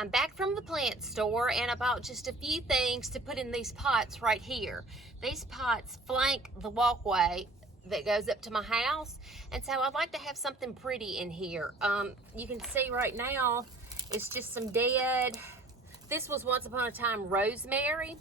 I'm back from the plant store and I bought just a few things to put in these pots right here. These pots flank the walkway that goes up to my house, and so I'd like to have something pretty in here. You can see right now it's just some dead, this was once upon a time rosemary,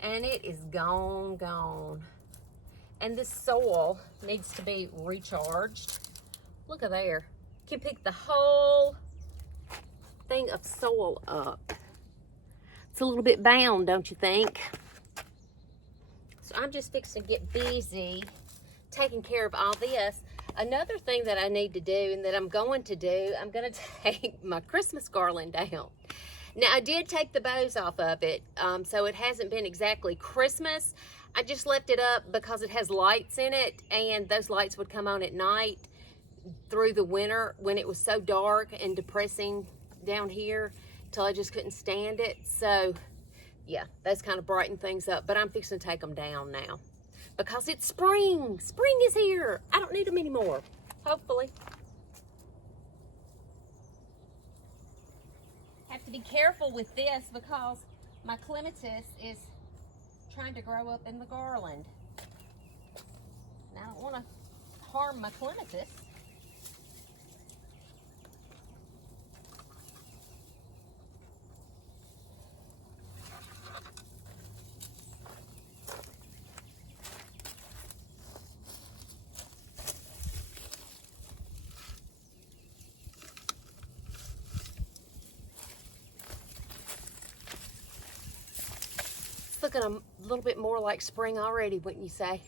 and it is gone. And this soil needs to be recharged. Look at there. You can pick the whole thing of soil up. It's a little bit bound, don't you think? So I'm just fixing to get busy taking care of all this. Another thing that I need to do, and that I'm going to do, I'm going to take my Christmas garland down. Now, I did take the bows off of it, so it hasn't been exactly Christmas. I just left it up because it has lights in it, and those lights would come on at night through the winter when it was so dark and depressing down here till I just couldn't stand it. So yeah, those kind of brighten things up, but I'm fixing to take them down now because it's spring. Spring is here. I don't need them anymore, hopefully. Have to be careful with this because my clematis is trying to grow up in the garland. And I don't want to harm my clematis. Looking a little bit more like spring already, wouldn't you say?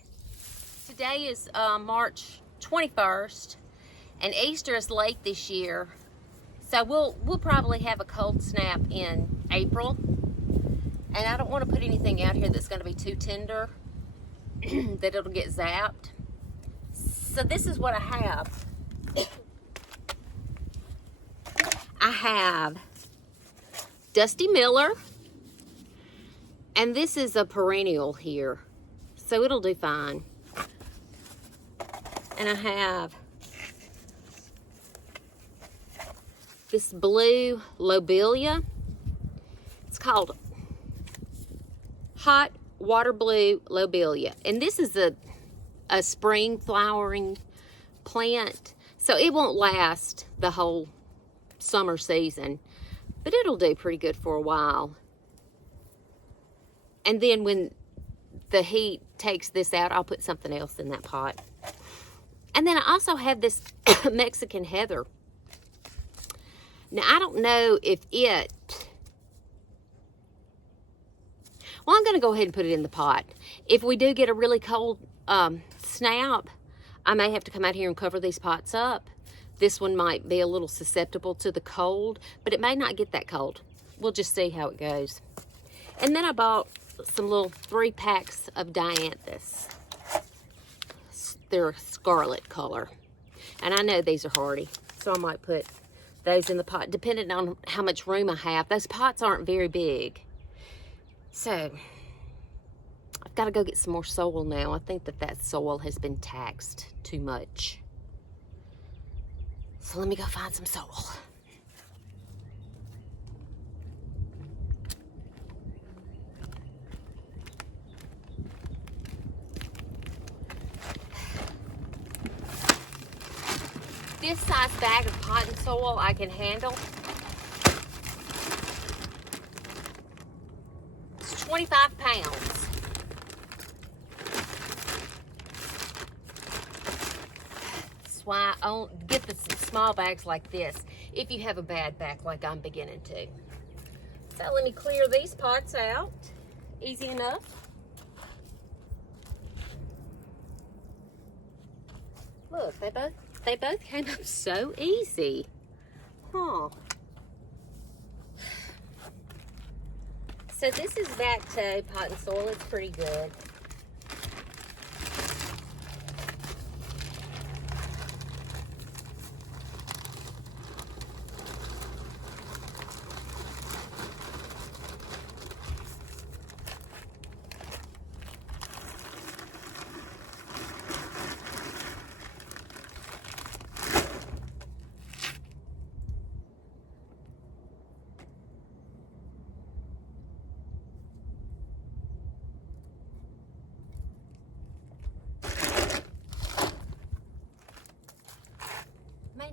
Today is March 21st, and Easter is late this year, so we'll probably have a cold snap in April. And I don't want to put anything out here that's going to be too tender that it'll get zapped. So this is what I have. I have Dusty Miller. And this is a perennial here, so it'll do fine. And I have this blue lobelia. It's called Hot Water Blue Lobelia. And this is a spring flowering plant, so it won't last the whole summer season, but it'll do pretty good for a while. And then when the heat takes this out, I'll put something else in that pot. And then I also have this Mexican heather. Now, I don't know if it... Well, I'm going to go ahead and put it in the pot. If we do get a really cold snap, I may have to come out here and cover these pots up. This one might be a little susceptible to the cold, but it may not get that cold. We'll just see how it goes. And then I bought some little 3 packs of dianthus. They're a scarlet color. And I know these are hardy, so I might put those in the pot, depending on how much room I have. Those pots aren't very big. So, I've got to go get some more soil now. I think that soil has been taxed too much. So let me go find some soil. This size bag of cotton soil I can handle. It's 25 pounds. That's why I don't get the small bags like this if you have a bad back like I'm beginning to. So let me clear these pots out. Easy enough. Look, they both came up so easy. Huh. So this is back to pot and soil. It's pretty good.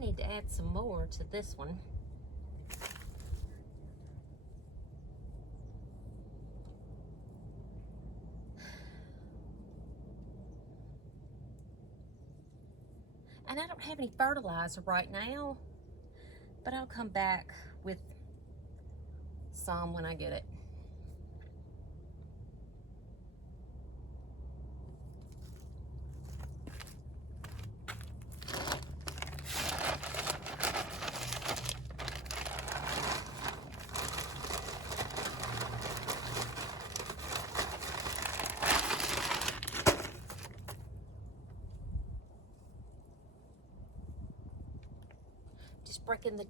need to add some more to this one. And I don't have any fertilizer right now, but I'll come back with some when I get it. Just breaking the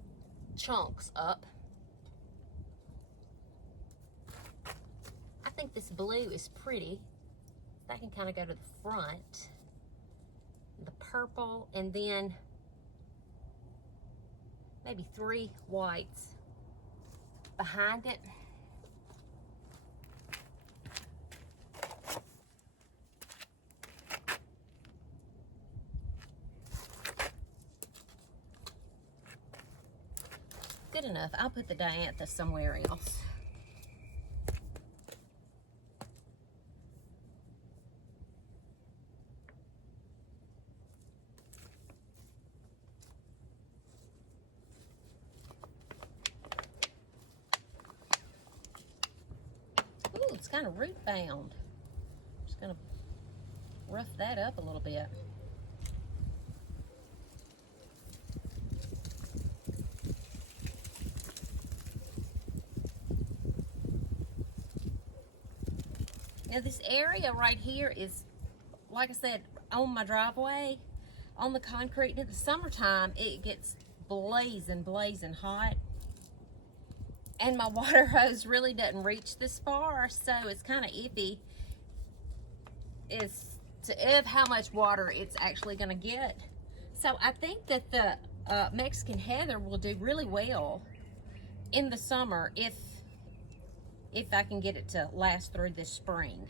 chunks up. I think this blue is pretty. That can kind of go to the front. The purple, and then maybe 3 whites behind it. Good enough. I'll put the diantha somewhere else. Ooh, it's kind of root bound. Just gonna rough that up a little bit. Now this area right here is, like I said, on my driveway, on the concrete. In the summertime, it gets blazing hot. And my water hose really doesn't reach this far, so it's kind of iffy as to how much water it's actually going to get. So I think that the Mexican heather will do really well in the summer if I can get it to last through this spring.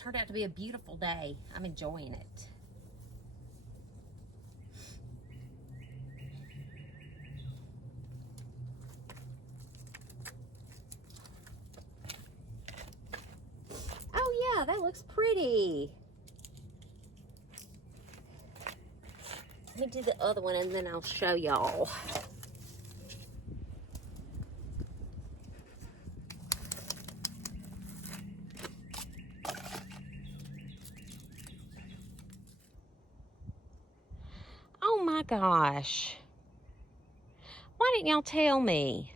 Turned out to be a beautiful day. I'm enjoying it. Oh yeah, that looks pretty. Let me do the other one and then I'll show y'all. Oh my gosh. Why didn't y'all tell me?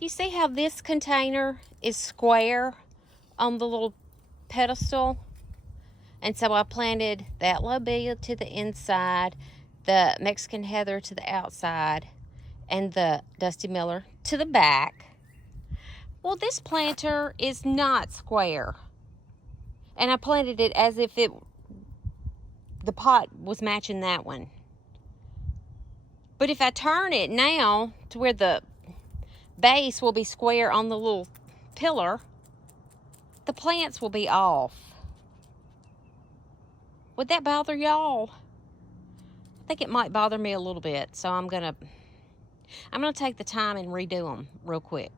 You see how this container is square on the little pedestal? And so I planted that lobelia to the inside, the Mexican heather to the outside, and the Dusty Miller to the back. Well, this planter is not square. And I planted it as if the pot was matching that one. But if I turn it now to where the base will be square on the little pillar, the plants will be off. Would that bother y'all? I think it might bother me a little bit, so I'm gonna take the time and redo them real quick.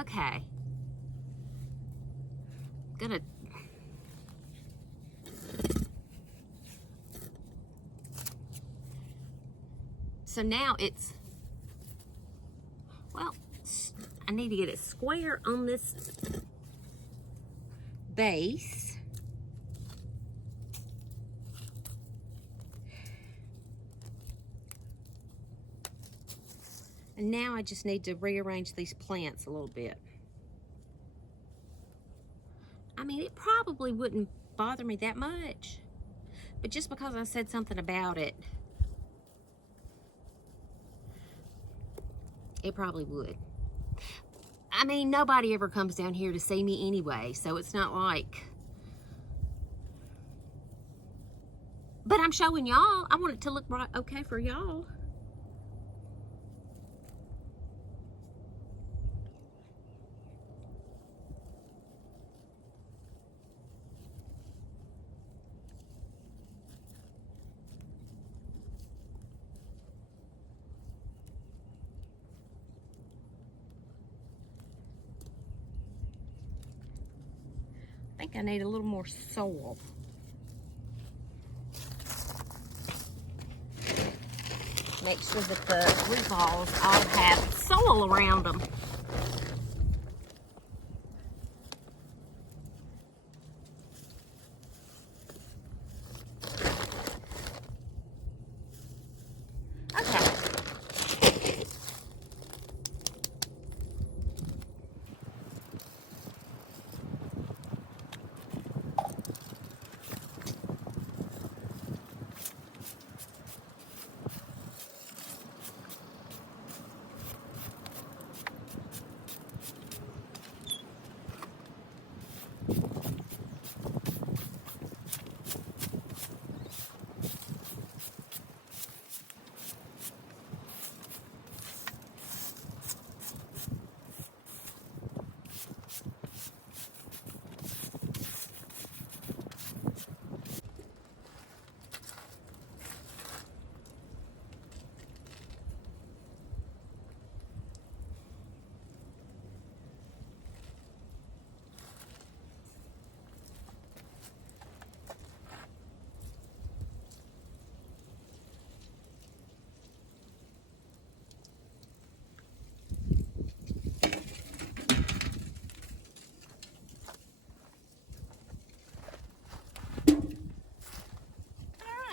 Okay. Gonna So now it's, well, I need to get it square on this base. And now I just need to rearrange these plants a little bit. I mean, it probably wouldn't bother me that much, but just because I said something about it, it probably would. I mean, nobody ever comes down here to see me anyway, so it's not like, but I'm showing y'all. I want it to look right, okay for y'all. I think I need a little more soil. Make sure that the root balls all have soil around them. Okay.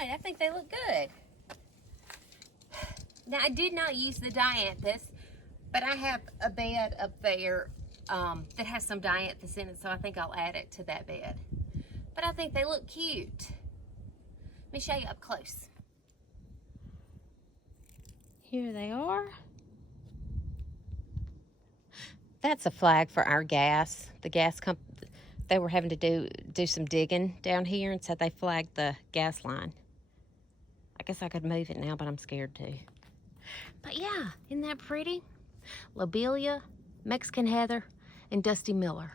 I think they look good. Now, I did not use the dianthus, but I have a bed up there that has some dianthus in it, so I think I'll add it to that bed. But I think they look cute. Let me show you up close. Here they are. That's a flag for our gas. The gas company, they were having to do some digging down here, and so they flagged the gas line. I guess I could move it now, but I'm scared to. But yeah, isn't that pretty? Lobelia, Mexican heather, and Dusty Miller.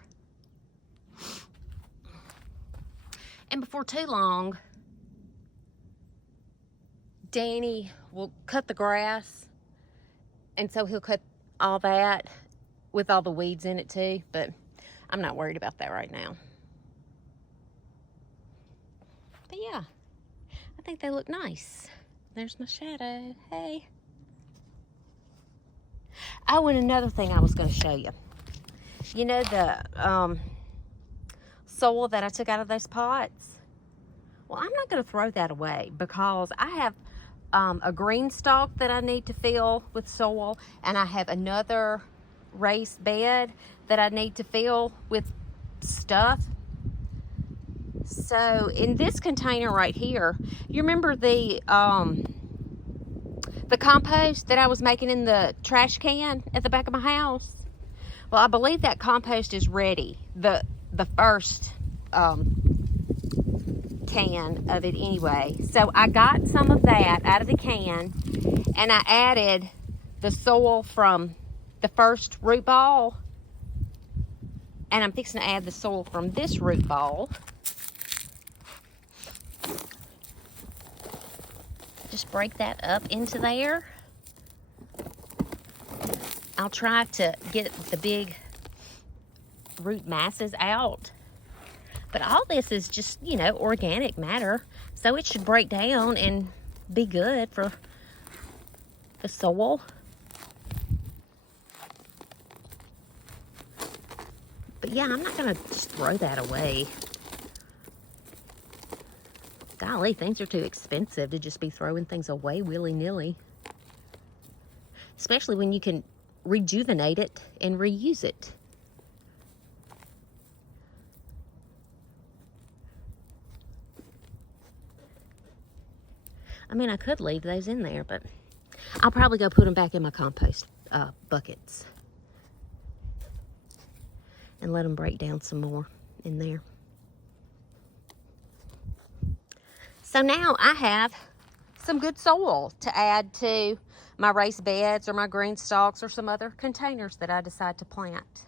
And before too long, Danny will cut the grass, and so he'll cut all that with all the weeds in it too, but I'm not worried about that right now. But yeah, I think they look nice. There's my shadow. Hey. Oh, and another thing I was going to show you. You know the soil that I took out of those pots? Well, I'm not going to throw that away because I have a green stalk that I need to fill with soil, and I have another raised bed that I need to fill with stuff. So in this container right here, you remember the compost that I was making in the trash can at the back of my house? Well, I believe that compost is ready. The first can of it anyway. So I got some of that out of the can, and I added the soil from the first root ball, and I'm fixing to add the soil from this root ball. Just break that up into there. I'll try to get the big root masses out. But all this is just, you know, organic matter. So it should break down and be good for the soil. But yeah, I'm not gonna just throw that away. Golly, things are too expensive to just be throwing things away willy-nilly. Especially when you can rejuvenate it and reuse it. I mean, I could leave those in there, but I'll probably go put them back in my compost buckets and let them break down some more in there. So now I have some good soil to add to my raised beds or my green stalks or some other containers that I decide to plant.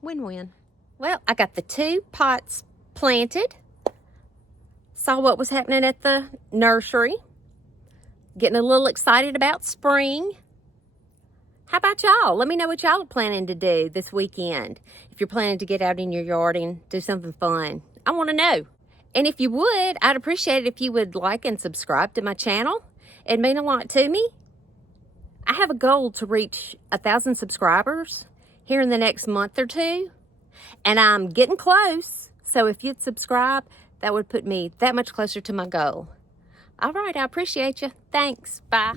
Win-win. Well, I got the 2 pots planted. Saw what was happening at the nursery. Getting a little excited about spring. How about y'all? Let me know what y'all are planning to do this weekend. If you're planning to get out in your yard and do something fun. I want to know. And if you would, I'd appreciate it if you would like and subscribe to my channel. It'd mean a lot to me. I have a goal to reach 1,000 subscribers here in the next month or 2. And I'm getting close. So if you'd subscribe, that would put me that much closer to my goal. All right, I appreciate you. Thanks. Bye.